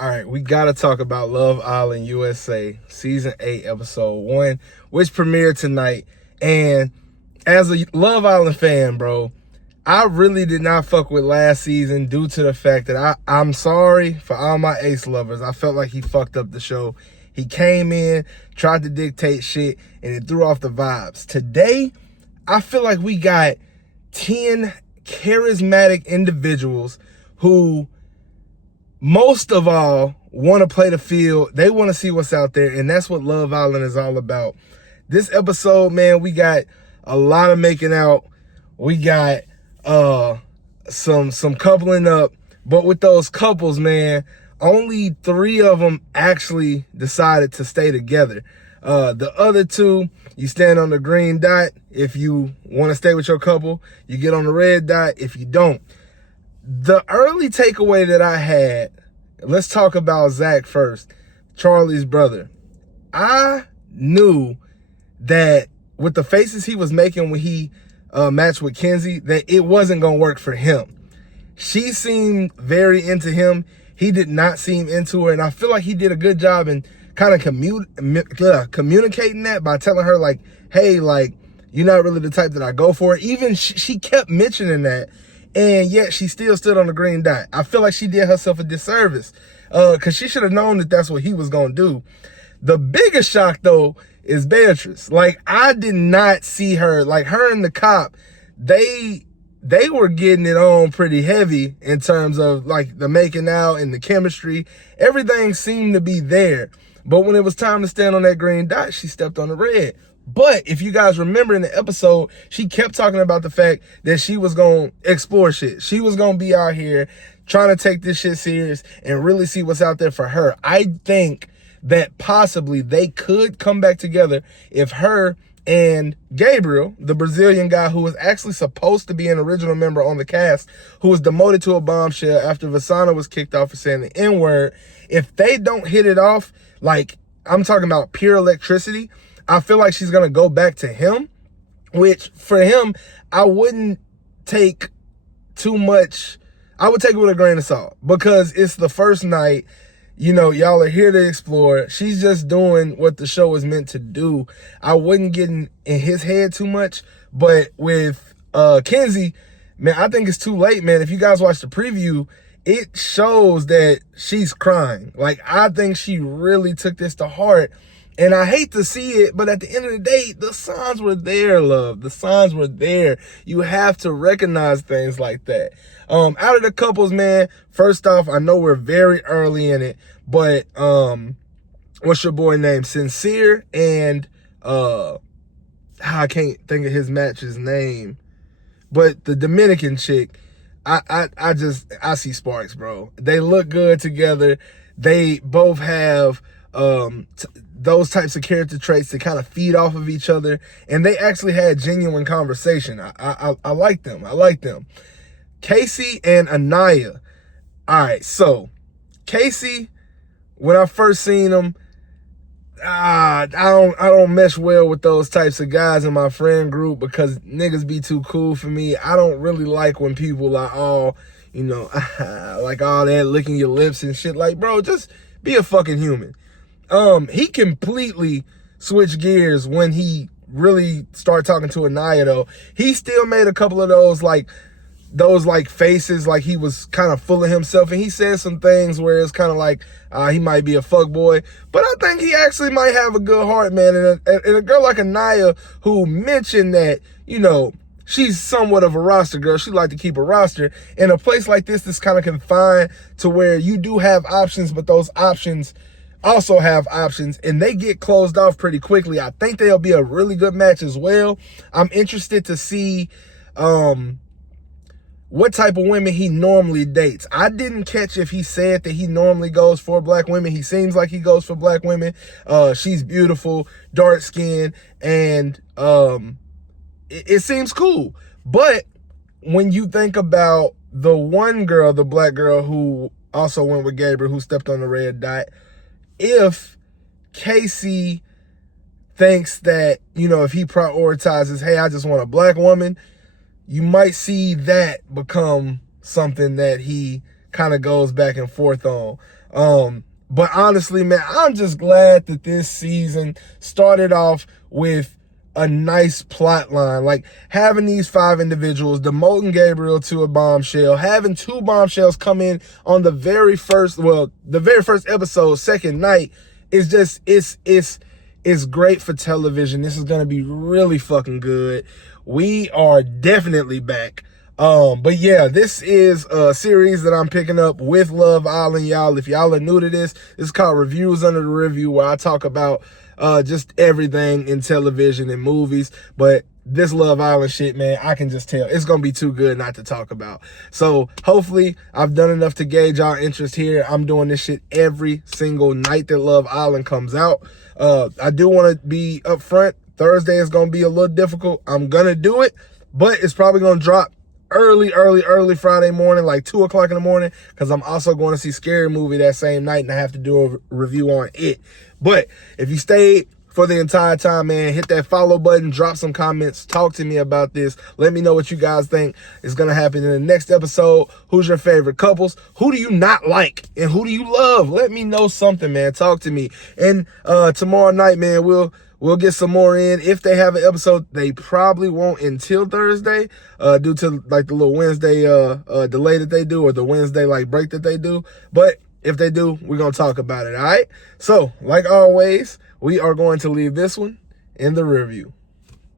All right, we got to talk about Love Island USA Season 8, Episode 1, which premiered tonight. And as a Love Island fan, bro, I really did not fuck with last season due to the fact that I'm sorry for all my Ace lovers. I felt like he fucked up the show. He came in, tried to dictate shit, and it threw off the vibes. Today, I feel like we got 10 charismatic individuals who most of all want to play the field. They want to see what's out there, and that's what Love Island is all about. This episode, man, we got a lot of making out. We got some coupling up, but with those couples, man, only 3 of them actually decided to stay together. The other 2, you stand on the green dot if you want to stay with your couple. You get on the red dot if you don't. The early takeaway that I had, let's talk about Zach first, Charlie's brother. I knew that with the faces he was making when he matched with Kenzie, that it wasn't going to work for him. She seemed very into him. He did not seem into her, and I feel like he did a good job in kind of communicating that by telling her, like, hey, like, you're not really the type that I go for. Even she kept mentioning that, and yet she still stood on the green dot. I feel like she did herself a disservice because she should have known that that's what he was going to do. The biggest shock, though, is Beatrice. Like, I did not see her. Like, her and the cop, they were getting it on pretty heavy in terms of, like, the making out and the chemistry. Everything seemed to be there. But when it was time to stand on that green dot, she stepped on the red. But if you guys remember in the episode, she kept talking about the fact that she was going to explore shit. She was going to be out here trying to take this shit serious and really see what's out there for her. I think that possibly they could come back together if her and Gabriel, the Brazilian guy who was actually supposed to be an original member on the cast, who was demoted to a bombshell after Vasana was kicked off for saying the N-word, if they don't hit it off, like, I'm talking about pure electricity, I feel like she's going to go back to him, which for him, I wouldn't take too much. I would take it with a grain of salt because it's the first night. You know, y'all are here to explore. She's just doing what the show is meant to do. I wouldn't get in his head too much. But with Kenzie, man, I think it's too late, man. If you guys watch the preview, it shows that she's crying. Like, I think she really took this to heart. And I hate to see it, but at the end of the day, the signs were there, love. The signs were there. You have to recognize things like that. Out of the couples, man, first off, I know we're very early in it, but what's your boy name? Sincere and I can't think of his match's name, but the Dominican chick, I see sparks, bro. They look good together. They both have those types of character traits to kind of feed off of each other, and they actually had genuine conversation. I like them. I like them. Casey and Anaya. All right, so Casey, when I first seen him, I don't mesh well with those types of guys in my friend group because niggas be too cool for me. I don't really like when people are all, you know, like all that licking your lips and shit. Like, bro, just be a fucking human. He completely switched gears when he really started talking to Anaya, though. He still made a couple of those faces like he was kind of full of himself, and he said some things where it's kind of like he might be a fuckboy, but I think he actually might have a good heart, man. And a girl like Anaya who mentioned that, you know, she's somewhat of a roster girl. She like to keep a roster. In a place like this that's kind of confined to where you do have options, but those options also have options, and they get closed off pretty quickly. I think they'll be a really good match as well. I'm interested to see what type of women he normally dates. I didn't catch if he said that he normally goes for black women. He seems like he goes for black women. She's beautiful, dark skinned, and it seems cool. But when you think about the one girl, the black girl who also went with Gabriel, who stepped on the red dot, if Casey thinks that, you know, if he prioritizes, hey, I just want a black woman, you might see that become something that he kind of goes back and forth on. But honestly, man, I'm just glad that this season started off with a nice plot line. Like having these 5 individuals, demoting Gabriel to a bombshell, having 2 bombshells come in on the very first episode, second night, is just, it's great for television. This is going to be really fucking good. We are definitely back. But yeah, this is a series that I'm picking up with Love Island, y'all. If y'all are new to this is called Reviews Under the Review, where I talk about just everything in television and movies. But this Love Island shit, man, I can just tell it's gonna be too good not to talk about. So hopefully I've done enough to gauge our interest here. I'm doing this shit every single night that Love Island comes out. I do want to be upfront. Thursday is gonna be a little difficult. I'm gonna do it, but it's probably gonna drop early Friday morning, like 2 o'clock in the morning, because I'm also going to see Scary Movie that same night, and I have to do a review on it. But if you stayed for the entire time, man, hit that follow button, drop some comments, talk to me about this. Let me know what you guys think is going to happen in the next episode. Who's your favorite couples? Who do you not like? And who do you love? Let me know something, man. Talk to me. And tomorrow night, man, we'll get some more in. If they have an episode, they probably won't until Thursday, due to like the little Wednesday delay that they do, or the Wednesday like break that they do. But if they do, we're going to talk about it, all right? So, like always, we are going to leave this one in the rear view.